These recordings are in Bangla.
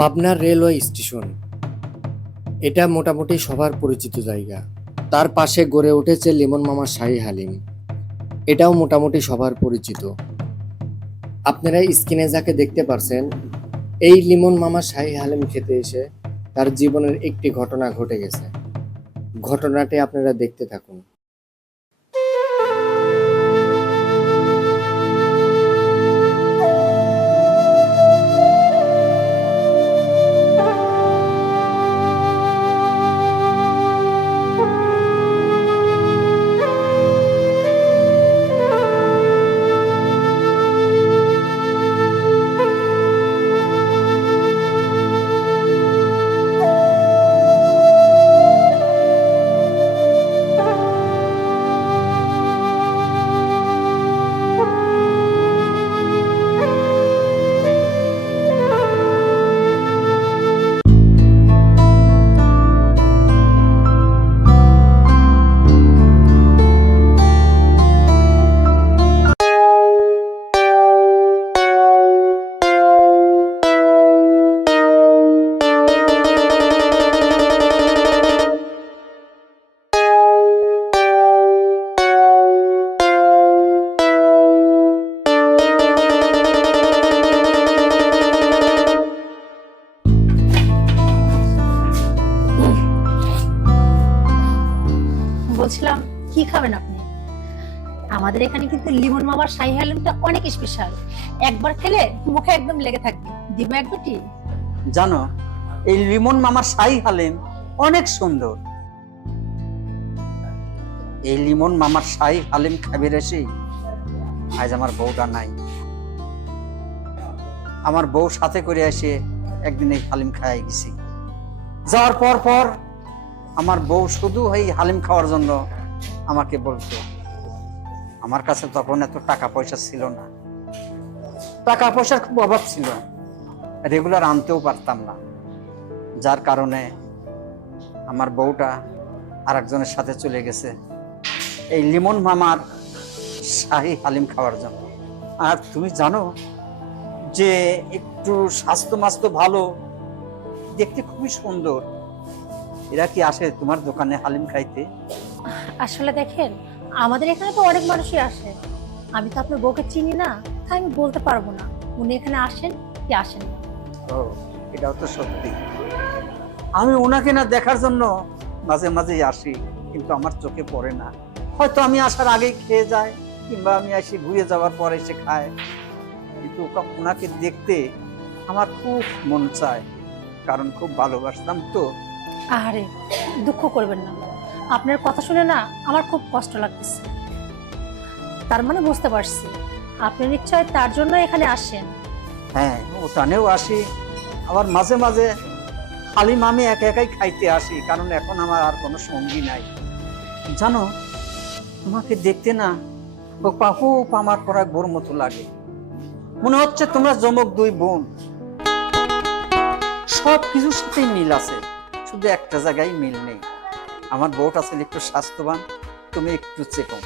পাবনার রেলওয়ে স্টেশন এটা মোটামুটি সবার পরিচিত জায়গা। তার পাশে গড়ে উঠেছে লিমন মামার শাহী হালিম, এটাও মোটামুটি সবার পরিচিত। আপনারা স্ক্রিনে যাকে দেখতে পারছেন, এই লিমন মামার শাহী হালিম খেতে এসে তার জীবনের একটি ঘটনা ঘটে গেছে। ঘটনাটি আপনারা দেখতে থাকুন। বলছিলাম, কি খাবেন আপনি? আমাদের এখানে কিন্তু লিমন মামার শাহী হালিমটা অনেক স্পেশাল। একবার খেলে মুখে একদম লেগে থাকবে। দিব এক দুটি? জানো, এই লিমন মামার শাহী হালিম অনেক সুন্দর। এই লিমন মামার শাহী হালিম খাবি রেসি। আজ আমার বউটা নাই, আমার বউ সাথে করে এসে একদিন এই হালিম খাই গেছি। যাওয়ার পর পর আমার বউ শুধু এই হালিম খাওয়ার জন্য আমাকে বলতো। আমার কাছে তখন এত টাকা পয়সা ছিল না, টাকা পয়সার খুব অভাব ছিল, রেগুলার আনতেও পারতাম না। যার কারণে আমার বউটা আরেকজনের সাথে চলে গেছে এই লিমন মামার শাহী হালিম খাওয়ার জন্য। আর তুমি জানো যে একটু স্বাস্থ্য মাস্তো ভালো, দেখতে খুবই সুন্দর, এরা কি আসে তোমার দোকানে হালিম খাইতে? আসলে দেখেন, আমাদের এখানে তো অনেক মানুষই আসে। আমি তো আপনার বউকে চিনি না, তাই আমি বলতে পারবো না উনি এখানে আসেন কি আসেন না। ও, এটাও তো সত্যি। আমি ওনাকে না দেখার জন্য মাঝে মাঝেই আসি, কিন্তু আমার চোখে পড়ে না। হয়তো আমি আসার আগেই খেয়ে যায়, কিংবা আমি এসে ঘুরে যাওয়ার পর এসে খায়। কিন্তু ওনাকে দেখতে আমার খুব মন চায়, কারণ খুব ভালোবাসতাম তো। আরে, দুঃখ করবেন না। আপনার কথা শুনে না আমার খুব কষ্ট লাগতেছে। তার মানে বুঝতে পারছি আপনি নিশ্চয় তার জন্য এখানে আসেন। হ্যাঁ, ওটানেও আসি, আবার মাঝে মাঝে হালিম আমি একা একাই খাইতে আসি, কারণ এখন আমার আর কোনো সঙ্গী নাই। জানো, তোমাকে দেখতে না খুব আমার পরা বোর মতো লাগে। মনে হচ্ছে তোমরা জমক দুই বোন। সব কিছুর সাথেই মিল আছে, শুধু একটা জায়গায় মিল নেই। আমার বউটা ছিল একটু স্বাস্থ্যবান, তুমি একটু চেকম।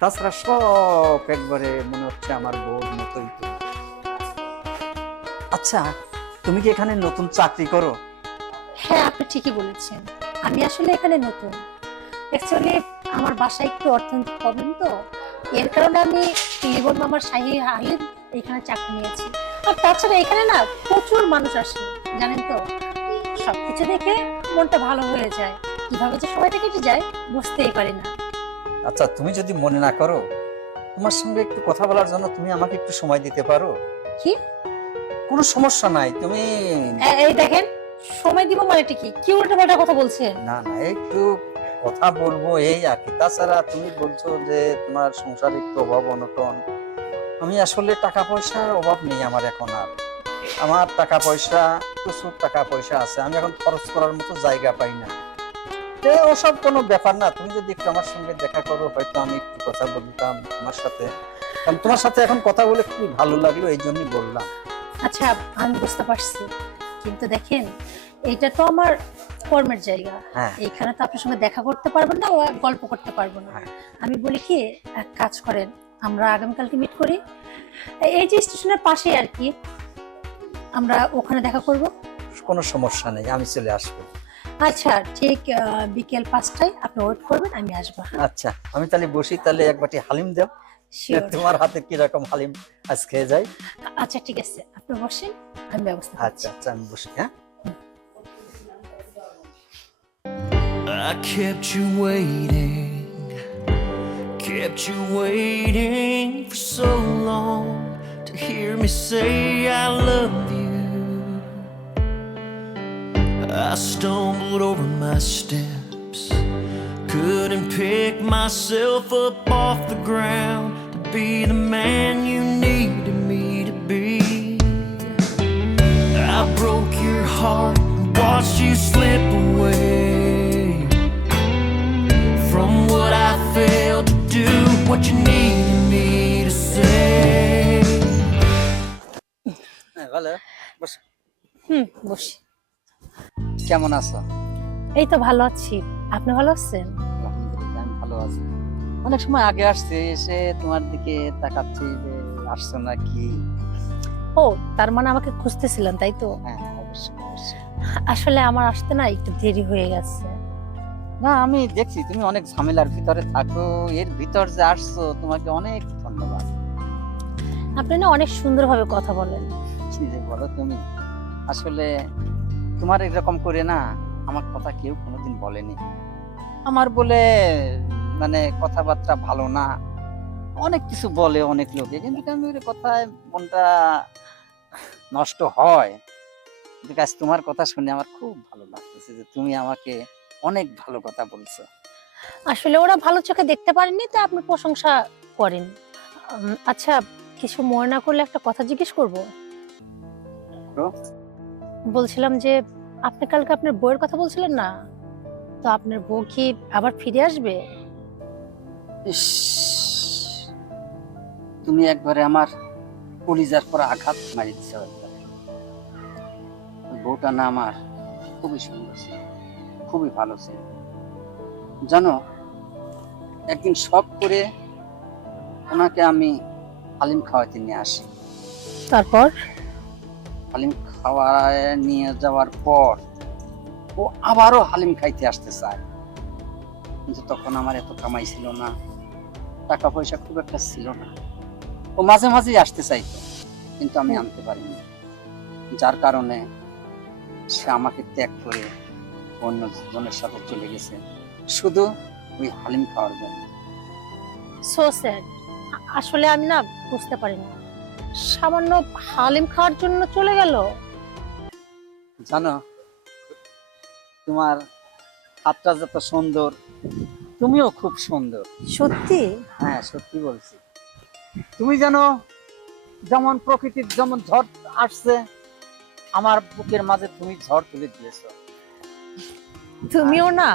তাছাড়া সব একবারে মনে হচ্ছে আমার বউর মতোই। আচ্ছা, তুমি কি এখানে নতুন চাকরি করো? হ্যাঁ, আপনি ঠিকই বলেছেন। আমি আসলে এখানে নতুন। অ্যাকচুয়ালি আমার বাসায় একটু অর্থনৈতিক প্রবলেম, তো এর কারণে আমি লিমন মামার শাহী হালিম এখানে চাকরি নিয়েছি। আর তাছাড়া এখানে না প্রচুর মানুষ আসে, জানেন তো। সবকিছু দেখে মনটা ভালো হয়ে যায়। কিভাবে যে সময়টা কেটে যায় বুঝতেই পারি না। আচ্ছা, তুমি যদি মনে না করো, তোমার সঙ্গে একটু কথা বলার জন্য তুমি আমাকে একটু সময় দিতে পারো? কি? কোনো সমস্যা নাই, তুমি। এই দেখেন, সময় দিব মানে কি কি উল্টাপাল্টা কথা বলছেন? না না, একটু কথা বলবো এই আর কি। তাছাড়া তুমি বলছো যে তোমার সংসারে একটু অভাব অনটন। আমি আসলে টাকা পয়সার অভাব নেই আমার এখন আর। আমার টাকা পয়সা, প্রচুর টাকা পয়সা আছে, আমি এখন খরচ করার মতো জায়গা পাই না। ওসব কোনো ব্যাপার না, তুমি যদি একটু আমার সঙ্গে দেখা করো, হয়তো আমি একটু কথা বলতাম তোমার সাথে। কারণ তোমার সাথে এখন কথা বলে খুবই ভালো লাগলো, এই জন্যই বললাম। আচ্ছা, আমি বুঝতে পারছি, কিন্তু দেখেন, এইটা তো আমার কর্মের জায়গা। হ্যাঁ, এইখানে তো আপনার সঙ্গে দেখা করতে পারবো না, ও গল্প করতে পারবো না। হ্যাঁ। আমি বলি কি, এক কাজ করেন, আমরা আগামীকালকে মিট করি এই যে স্টেশনের পাশে আর কি। আমরা ওখানে দেখা করব। কোনো সমস্যা নেই, আমি চলে আসবো। আচ্ছা, ঠিক বিকেল 5টায় আপনি ওয়েট করবেন, আমি আসবো। আচ্ছা, আমি তাহলে বসি, তাহলে এক বাটি হালিম দাও। Sure. তোমার হাতে কিরকম হালিম আজ খেয়ে যাই। আচ্ছা ঠিক আছে, আপনি বসেন, আমি ব্যবস্থা করছি। আচ্ছা আচ্ছা, আমি বসি। হ্যাঁ, I kept you waiting for so long to hear me say I love you. I stumbled over my steps, couldn't pick myself up off the ground to be the man you needed me to be. I broke your heart and watched you slip away from what I failed to do, what you needed me to say. ভালো। বস। বসি। কেমন আছো? এই তো ভালো আছি, আপনি ভালো আছেন? আলহামদুলিল্লাহ, আমি ভালো আছি। অনেক সময় আগে আসছে, এসে তোমার দিকে তাকাচ্ছি যে আসছো নাকি। ও, তার মানে আমাকে খুঁজতেছিলেন, তাই তো? হ্যাঁ, অবশ্যই অবশ্যই। আসলে আমার আসতে না একটু দেরি হয়ে গেছে। না, আমি দেখছি তুমি অনেক ঝামেলার ভিতরে থাকো, এর ভিতর যে আসছো, তোমাকে অনেক ধন্যবাদ। আপনি না অনেক সুন্দরভাবে কথা বলেন। কি যে বলো তুমি, আসলে তোমার এরকম করে না আমার কথা কেউ কোনোদিন বলেনি। আমার বলে মানে কথাবার্তা ভালো না, অনেক কিছু বলে অনেক লোকে, কিন্তু আমি ওই কথায় মনটা নষ্ট হয়। কিন্তু আজ তোমার কথা শুনে আমার খুব ভালো লাগতেছে যে তুমি আমাকে অনেক ভালো কথা বলছো। আসলে ওরা ভালো চোখে দেখতে পারেননি, তা আপনি প্রশংসা করেন। আচ্ছা, কিছু মনে না করলে একটা কথা জিজ্ঞেস করব। করো। বলছিলাম যে আপনি কালকে আপনার বউয়ের কথা বলছিলেন না, তো আপনার বউ কি আবার ফিরে আসবে? ইস, তুমি একবারে আমার কলিজার পর আঘাত মারি দিচ্ছ। বউটা না আমার খুবই সুন্দর ছিল, খুবই ভালো ছিল। জানো, একদিন শখ করে ওনাকে আমি হালিম খাওয়াতে নিয়ে আসি। তারপর? হালিম খাওয়ায় নিয়ে যাওয়ার পর ও আবারও হালিম খাইতে আসতে চায়, কিন্তু তখন আমার এত কামাই ছিল না, টাকা পয়সা খুব একটা ছিল না। ও মাঝে মাঝেই আসতে চাইতো, কিন্তু আমি আনতে পারিনি, যার কারণে সে আমাকে ত্যাগ করে অন্য জনের সাথে চলে গেছে, শুধু ওই হালিম খাওয়ার জন্য। So sad. আসলে আমি না বুঝতে পারিনি, সামান্য হালিম খাওয়ার জন্য চলে গেল। জানো, তোমার হাতটা যত সুন্দর, তুমিও খুব সুন্দর। সত্যি? হ্যাঁ, সত্যি বলছি। তুমি জানো, যেমন প্রকৃতির যেমন ঝড় আসছে, আমার বুকের মাঝে তুমি ঝড় তুলে দিয়েছো। তুমিও না?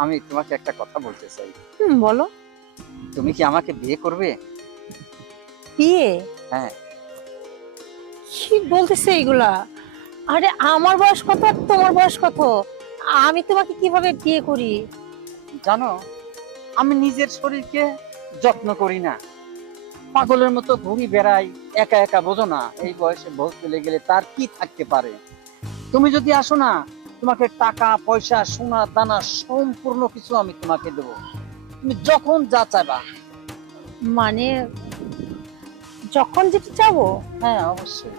আমি তোমাকে একটা কথা বলতে চাই। বলো। তুমি কি আমাকে বিয়ে করবে? বিয়ে? হ্যাঁ। কি বলতেছে এগুলা? আরে আমার বয়স কত আর তোমার বয়স কত? আমি তোমাকে কিভাবে বিয়ে করি? জানো, আমি নিজের শরীরকে যত্ন করি না, পাগলের মতো ঘুরি বেড়াই একা একা, বোঝো না? এই বয়সে বউ চলে গেলে তার কি থাকতে পারে? তুমি যদি আসো না, তোমাকে টাকা পয়সা সোনা দানা সম্পূর্ণ কিছু আমি তোমাকে দেবো, তুমি যখন যা চাইবা। মানে যখন যেটা চাবো? হ্যাঁ, অবশ্যই।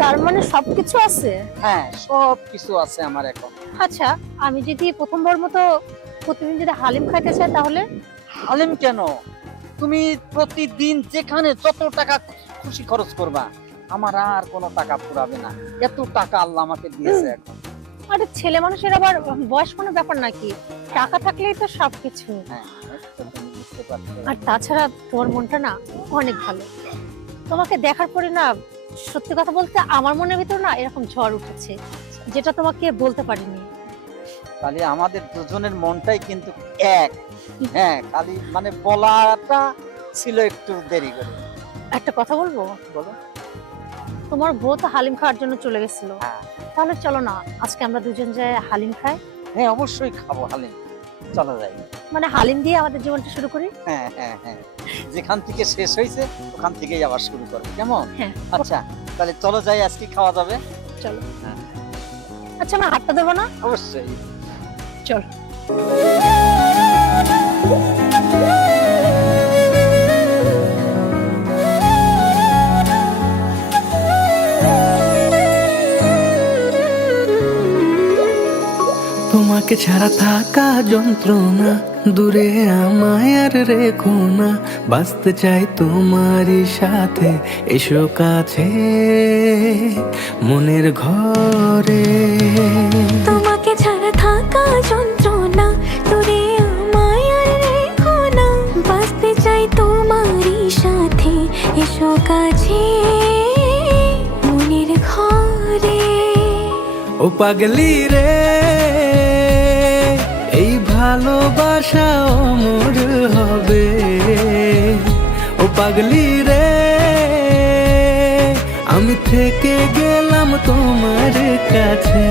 তার মানে সবকিছু আছে? হ্যাঁ, সব কিছু আছে আমার এখন। আচ্ছা, আমি যদি প্রথমবার মতো প্রতিদিন যদি হালিম খাইতে চাই তাহলে? হালিম কেন, তুমি প্রতিদিন যেখানে যত টাকা খুশি খরচ করবা, আমার আর কোনো টাকা ফুরাবে না, এত টাকা আল্লাহ আমাকে দিয়েছে এখন। আরে ছেলে মানুষের আবার বয়স কোনো ব্যাপার নাকি? টাকা থাকলেই তো সবকিছু। হ্যাঁ, তো তুমি বুঝতে পারছো। আর তাছাড়া তোমার মনটা না অনেক ভালো। তোমাকে দেখার পরে না, সত্যি কথা বলতে আমার মনের ভিতর না এরকম ঝড় উঠেছে, যেটা তোমাকে বলতে পারিনি। তাহলে আমাদের দুজনের মনটাই কিন্তু এক। হ্যাঁ, খালি মানে বলাটা ছিল একটু দেরি করে। একটা কথা বলবো? বলো। তোমার বউ তো হালিম খাওয়ার জন্য চলে গেছিল, হ্যাঁ। তাহলে চলো না আজকে আমরা দুজন যাই হালিম খাই। হ্যাঁ, অবশ্যই খাবো হালিম, চলো যাই। মানে হালিম দিয়ে আমাদের জীবনটা শুরু করি। হ্যাঁ হ্যাঁ হ্যাঁ, যেখান থেকে শেষ হয়েছে ওখান থেকেই আবার শুরু করবো, কেমন? হ্যাঁ। আচ্ছা, তাহলে চলো যাই, আজকে খাওয়া যাবে। চলো। হ্যাঁ। আচ্ছা আমার হাতটা দেবো না? অবশ্যই। চল। তোমাকে ছাড়া থাকা যন্ত্রণা, দূরে আমায় আর রেখো না, বাঁচতে চাই তোমারই সাথে, এসো কাছে মনের ঘরে। তোমাকে ছাড়া থাকা যন্ত্রণা, দূরে আমায় আর রেখো না, বাঁচতে চাই তোমারই সাথে, এসো কাছে মনের ঘরে। ও পাগলি রে, এই ভালোবাসা অমর হবে। ও পাগলি রে, আমি থেকে গেলাম তোমার কাছে।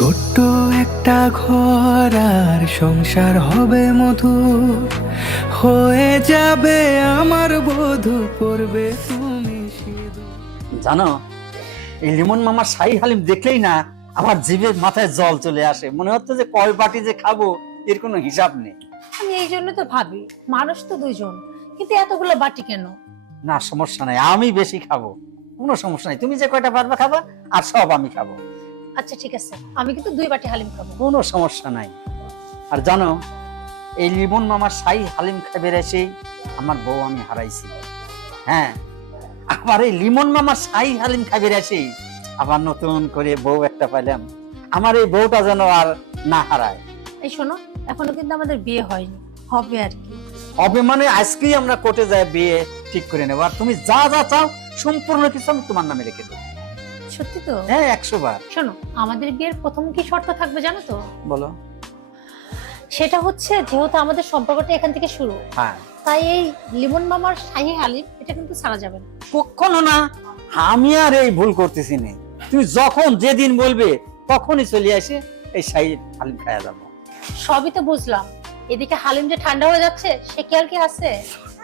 ছোট্ট একটা ঘর আর সংসার হবে মধুর, হয়ে যাবে আমার বধূ, পড়বে তুমি সিঁদুর। জানো, এই লিমন মামার শাহী হালিম দেখলেই না আমার জিভের মাথায় জল চলে আসে। মনে হচ্ছে যে কয় বাটি যে খাবো এর কোনো হিসাব নেই। আমি এই জন্য তো ভাবি, মানুষ তো দুইজন, কিন্তু এতগুলো বাটি কেন? না সমস্যা নাই, আমি বেশি খাবো, কোনো সমস্যা নাই। তুমি যে কয়টা পারবা খাবা, আর সব আমি খাবো। আচ্ছা ঠিক আছে, আমি কিন্তু 2 বাটি হালিম খাবো। কোনো সমস্যা নাই। আর জানো, এই লিমন মামার শাহী হালিম খাবে এসেই আমার বউ আমি হারাইছি। হ্যাঁ, আবার এই লিমন মামার শাহী হালিম খাবে এসেই আবার নতুন করে বউ একটা পাইলাম। আমার এই বউটা যেন আর না হারায়। এই শোনো, এখনো কিন্তু আমাদের বিয়ে হয়নি, হবে আর কি। হবে মানে আজকেই আমরা কোর্টে যাই বিয়ে ঠিক করে নেবো। আর তুমি যা যা চাও সম্পূর্ণ কিছু আমি তোমার নামে রেখে দেবো। সত্যি তো? হ্যাঁ, 100 বার। শোনো, আমাদের বিয়ের প্রথম কি শর্ত থাকবে জানো তো? বলো। সেটা হচ্ছে, যেহেতু আমাদের সম্পর্কটা এখান থেকে শুরু, হ্যাঁ, তাই এই লিমন মামার শাহী হালিম এটা কিন্তু ছাড়া যাবে না। কখনো না। আমি আর এই ভুল করতেছি না। তুমি যখন যেদিন বলবে তখনই চলে আসে এই শাহী হালিম খাওয়া যাবো। সবই তো বুঝলাম, এদিকে হালিম যে ঠান্ডা হয়ে যাচ্ছে, সে কি আর কি আছে?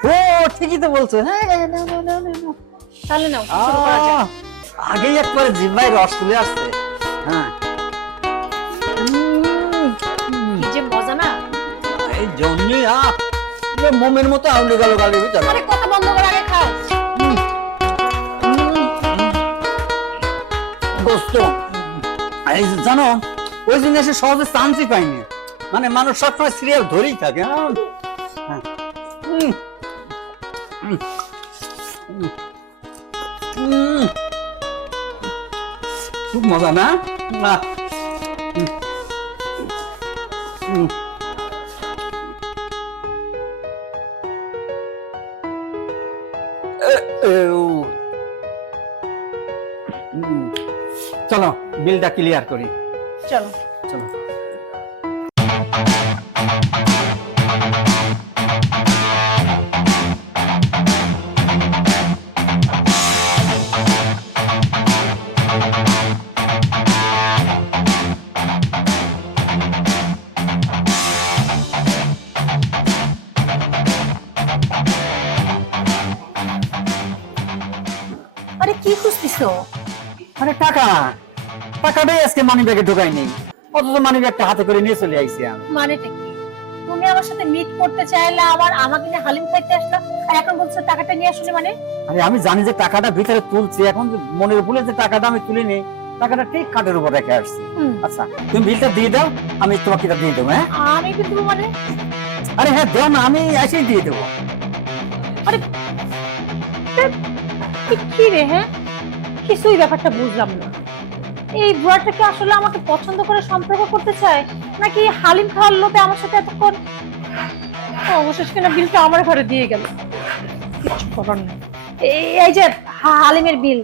ও ঠিকই তো বলছো। হ্যাঁ, তাহলে নাও, শুরু করা যাক। আগেই একবার জিহ্বায় রস তুলে আসছে। হ্যাঁ, কি যে মজা না! এই জন্যই মোমের মতো আউলি গেল গালের ভিতর। আরে কথা বন্ধ করে আগে খাও। দোস্ত, এই যে জানো, ওই জন্য এসে সহজে চান্সই পাইনি। মানে মানুষ সবসময় সিরিয়াল ধরেই থাকে। হ্যাঁ। খুব মজা না? চলো বিলটা ক্লিয়ার করি। চলো চলো। আরে কি খুঁজতেছো? আরে টাকাটাই আজকে মানি ব্যাগে ঢোকাই নেই, অথচ মানি ব্যাগটা হাতে করে নিয়ে চলে আইছি আমি। মানেটা কি? তুমি আমার সাথে মিট করতে চাইলে, আবার আমাকে নিয়ে হালিম খাইতে আসলা, আর এখন বলছো টাকাটা নিয়ে আসলে? মানে আরে আমি জানি যে টাকাটা ভিতরে তুলছি, এখন যে মনের ভুলে যে টাকাটা আমি তুলে নিই, টাকাটা ঠিক কাঠের উপর রেখে আসছি। আচ্ছা তুমি বিলটা দিয়ে দাও, আমি তোমাকে এটা দিয়ে দেবো। হ্যাঁ, আমি কিন্তু মানে আরে হ্যাঁ দাও না, আমি এসেই দিয়ে দেবো। আরে কি রে? হ্যাঁ, কিছুই ব্যাপারটা বুঝলাম না। এই বুড়াটা কি আসলে আমাকে পছন্দ করে সম্পর্ক করতে চায়, নাকি হালিম খাওয়ার লোভে আমার সাথে এতক্ষণ? অবশেষে কিনা বিলটা আমার ঘরে দিয়ে গেল, কিছু করার নেই। এই যে হালিমের বিল,